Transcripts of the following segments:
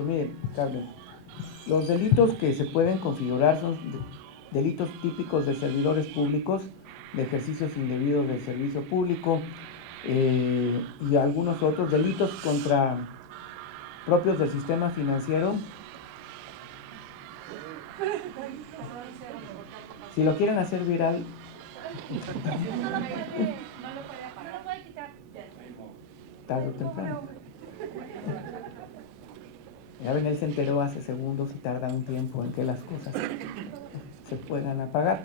Pues mire, Carlos, los delitos que se pueden configurar son delitos típicos de servidores públicos, de ejercicios indebidos del servicio público, y algunos otros delitos contra propios del sistema financiero. Si lo quieren hacer viral, no lo puede quitar tarde o temprano. Ya ven, él se enteró hace segundos y tarda un tiempo en que las cosas se puedan apagar.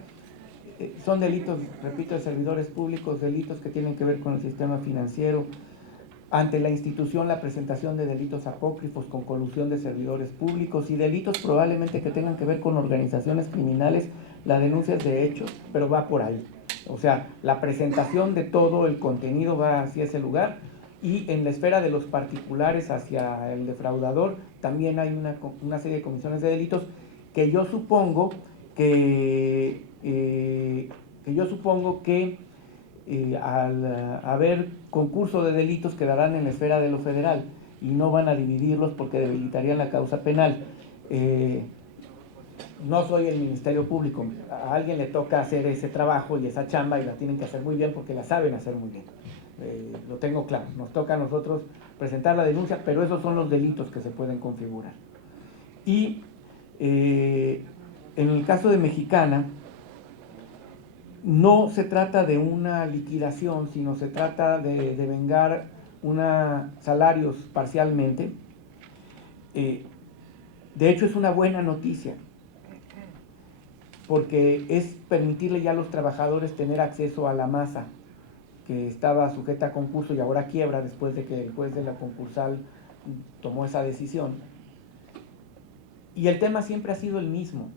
Son delitos, repito, de servidores públicos, delitos que tienen que ver con el sistema financiero. Ante la institución, la presentación de delitos apócrifos con colusión de servidores públicos y delitos probablemente que tengan que ver con organizaciones criminales, la denuncia es de hechos, pero va por ahí. O sea, la presentación de todo el contenido va hacia ese lugar, y en la esfera de los particulares hacia el defraudador también hay una serie de comisiones de delitos que yo supongo que al haber concurso de delitos quedarán en la esfera de lo federal y no van a dividirlos porque debilitarían la causa penal. No soy el Ministerio Público, a alguien le toca hacer ese trabajo y esa chamba y la tienen que hacer muy bien porque la saben hacer muy bien. Lo tengo claro, nos toca a nosotros presentar la denuncia, pero esos son los delitos que se pueden configurar. Y en el caso de Mexicana, no se trata de una liquidación, sino se trata de vengar salarios parcialmente. De hecho, es una buena noticia, porque es permitirle ya a los trabajadores tener acceso a la masa que estaba sujeta a concurso y ahora quiebra después de que el juez de la concursal tomó esa decisión. Y el tema siempre ha sido el mismo.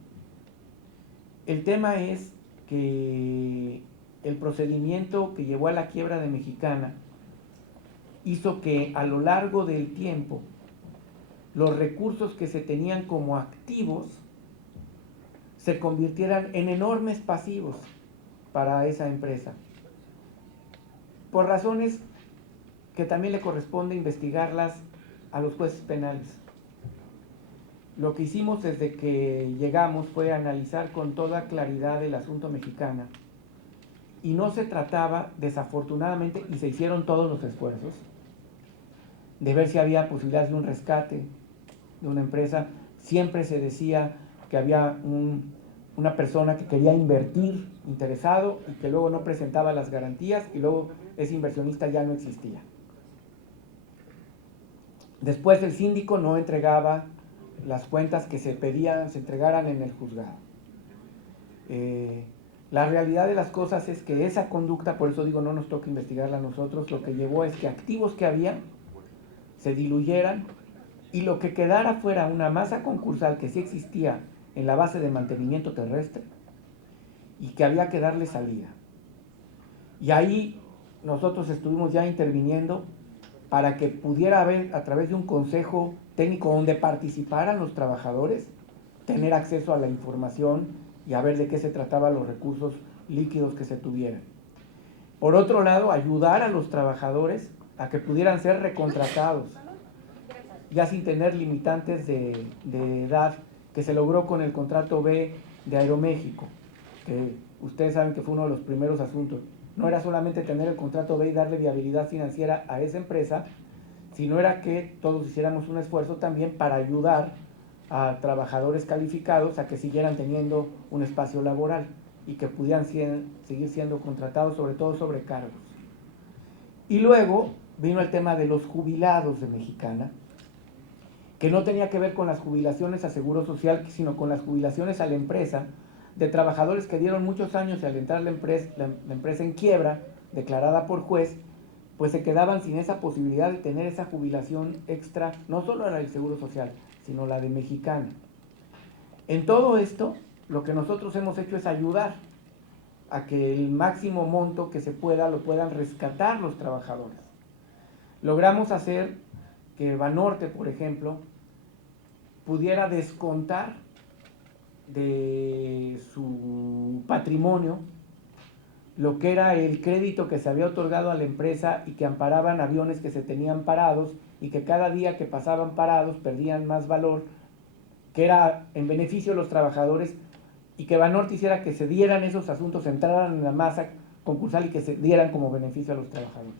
El tema es que el procedimiento que llevó a la quiebra de Mexicana hizo que a lo largo del tiempo los recursos que se tenían como activos se convirtieran en enormes pasivos para esa empresa, por razones que también le corresponde investigarlas a los jueces penales. Lo que hicimos desde que llegamos fue analizar con toda claridad el asunto Mexicana, y no se trataba, desafortunadamente, y se hicieron todos los esfuerzos, de ver si había posibilidades de un rescate de una empresa. Siempre se decía que había una persona que quería invertir, interesado, y que luego no presentaba las garantías, y luego ese inversionista ya no existía. Después el síndico no entregaba las cuentas que se pedían, se entregaran en el juzgado. La realidad de las cosas es que esa conducta, por eso digo, no nos toca investigarla a nosotros, lo que llevó es que activos que había se diluyeran y lo que quedara fuera una masa concursal que sí existía en la base de mantenimiento terrestre y que había que darle salida. Y ahí nosotros estuvimos ya interviniendo para que pudiera haber, a través de un consejo técnico donde participaran los trabajadores, tener acceso a la información y a ver de qué se trataba los recursos líquidos que se tuvieran. Por otro lado, ayudar a los trabajadores a que pudieran ser recontratados, ya sin tener limitantes de edad, que se logró con el contrato B de Aeroméxico, que ustedes saben que fue uno de los primeros asuntos. No era solamente tener el contrato B y darle viabilidad financiera a esa empresa, sino era que todos hiciéramos un esfuerzo también para ayudar a trabajadores calificados a que siguieran teniendo un espacio laboral y que pudieran seguir siendo contratados, sobre todo sobrecargos. Y luego vino el tema de los jubilados de Mexicana, que no tenía que ver con las jubilaciones a Seguro Social, sino con las jubilaciones a la empresa, de trabajadores que dieron muchos años y al entrar la empresa en quiebra, declarada por juez, pues se quedaban sin esa posibilidad de tener esa jubilación extra, no solo la del Seguro Social, sino la de Mexicana. En todo esto, lo que nosotros hemos hecho es ayudar a que el máximo monto que se pueda lo puedan rescatar los trabajadores. Logramos hacer que Banorte, por ejemplo, pudiera descontar de su patrimonio lo que era el crédito que se había otorgado a la empresa y que amparaban aviones que se tenían parados y que cada día que pasaban parados perdían más valor, que era en beneficio de los trabajadores, y que Banorte hiciera que se dieran esos asuntos, entraran en la masa concursal y que se dieran como beneficio a los trabajadores.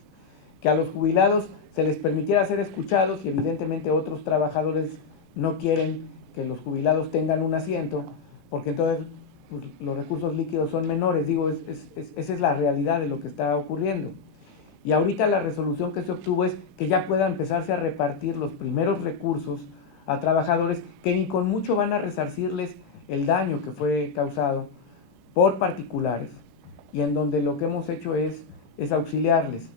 Que a los jubilados se les permitiera ser escuchados y evidentemente otros trabajadores no quieren que los jubilados tengan un asiento, porque entonces pues, los recursos líquidos son menores. Digo, esa es la realidad de lo que está ocurriendo. Y ahorita la resolución que se obtuvo es que ya puedan empezarse a repartir los primeros recursos a trabajadores que ni con mucho van a resarcirles el daño que fue causado por particulares, y en donde lo que hemos hecho es auxiliarles.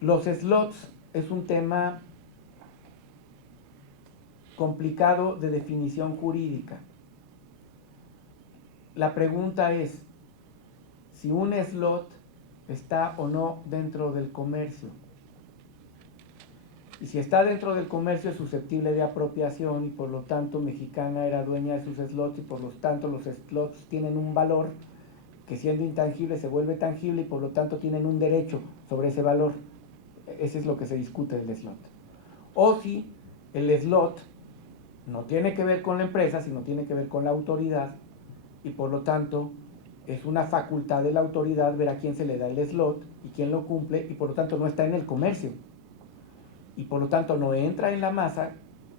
Los slots es un tema complicado de definición jurídica. La pregunta es si un slot está o no dentro del comercio. Y si está dentro del comercio es susceptible de apropiación y por lo tanto Mexicana era dueña de sus slots y por lo tanto los slots tienen un valor que siendo intangible se vuelve tangible y por lo tanto tienen un derecho sobre ese valor. Ese es lo que se discute del slot. O si el slot no tiene que ver con la empresa, sino tiene que ver con la autoridad y por lo tanto es una facultad de la autoridad ver a quién se le da el slot y quién lo cumple y por lo tanto no está en el comercio y por lo tanto no entra en la masa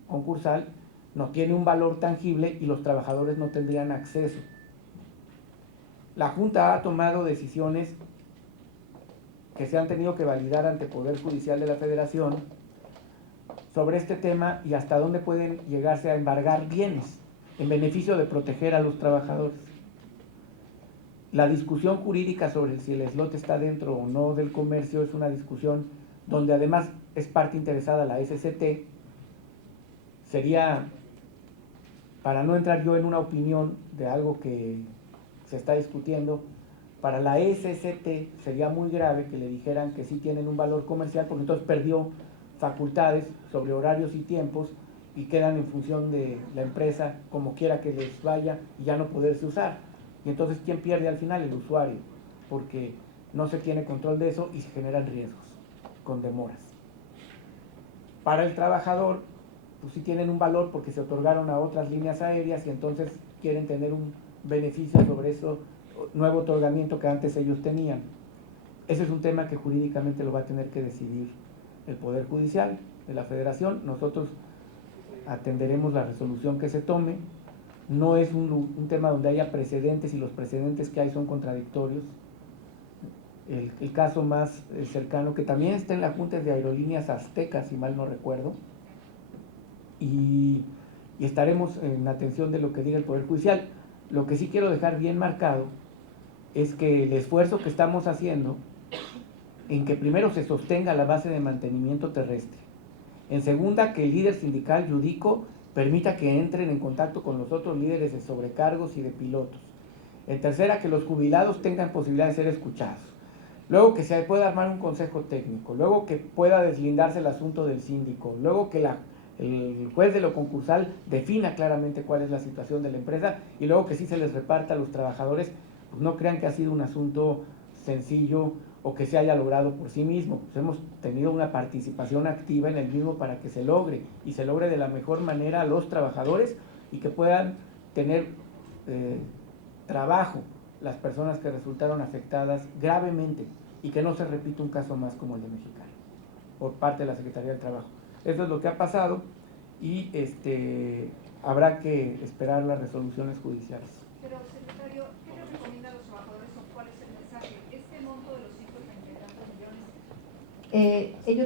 concursal, no tiene un valor tangible y los trabajadores no tendrían acceso. La Junta ha tomado decisiones que se han tenido que validar ante el Poder Judicial de la Federación sobre este tema y hasta dónde pueden llegarse a embargar bienes en beneficio de proteger a los trabajadores. La discusión jurídica sobre si el slot está dentro o no del comercio es una discusión donde además es parte interesada la SCT. Sería, para no entrar yo en una opinión de algo que se está discutiendo, para la SCT sería muy grave que le dijeran que sí tienen un valor comercial, porque entonces perdió facultades sobre horarios y tiempos y quedan en función de la empresa como quiera que les vaya y ya no poderse usar. Y entonces, ¿quién pierde al final? El usuario, porque no se tiene control de eso y se generan riesgos con demoras. Para el trabajador, pues sí tienen un valor porque se otorgaron a otras líneas aéreas y entonces quieren tener un beneficio sobre eso nuevo otorgamiento que antes ellos tenían. Ese es un tema que jurídicamente lo va a tener que decidir el Poder Judicial de la Federación. Nosotros atenderemos la resolución que se tome. No es un tema donde haya precedentes y los precedentes que hay son contradictorios. El caso más cercano, que también está en la Junta, es de Aerolíneas Azteca, si mal no recuerdo, y estaremos en atención de lo que diga el Poder Judicial. Lo que sí quiero dejar bien marcado es que el esfuerzo que estamos haciendo en que primero se sostenga la base de mantenimiento terrestre, en segunda que el líder sindical Yudico permita que entren en contacto con los otros líderes de sobrecargos y de pilotos, en tercera que los jubilados tengan posibilidad de ser escuchados, luego que se pueda armar un consejo técnico, luego que pueda deslindarse el asunto del síndico, luego que el juez de lo concursal defina claramente cuál es la situación de la empresa y luego que sí se les reparta a los trabajadores. Pues no crean que ha sido un asunto sencillo o que se haya logrado por sí mismo. Pues hemos tenido una participación activa en el mismo para que se logre y se logre de la mejor manera a los trabajadores y que puedan tener trabajo las personas que resultaron afectadas gravemente y que no se repita un caso más como el de Mexicana por parte de la Secretaría del Trabajo. Eso es lo que ha pasado y habrá que esperar las resoluciones judiciales. Pero, secretario, ¿qué le recomienda a los trabajadores o cuál es el mensaje? ¿Este monto de los 130 millones? Ellos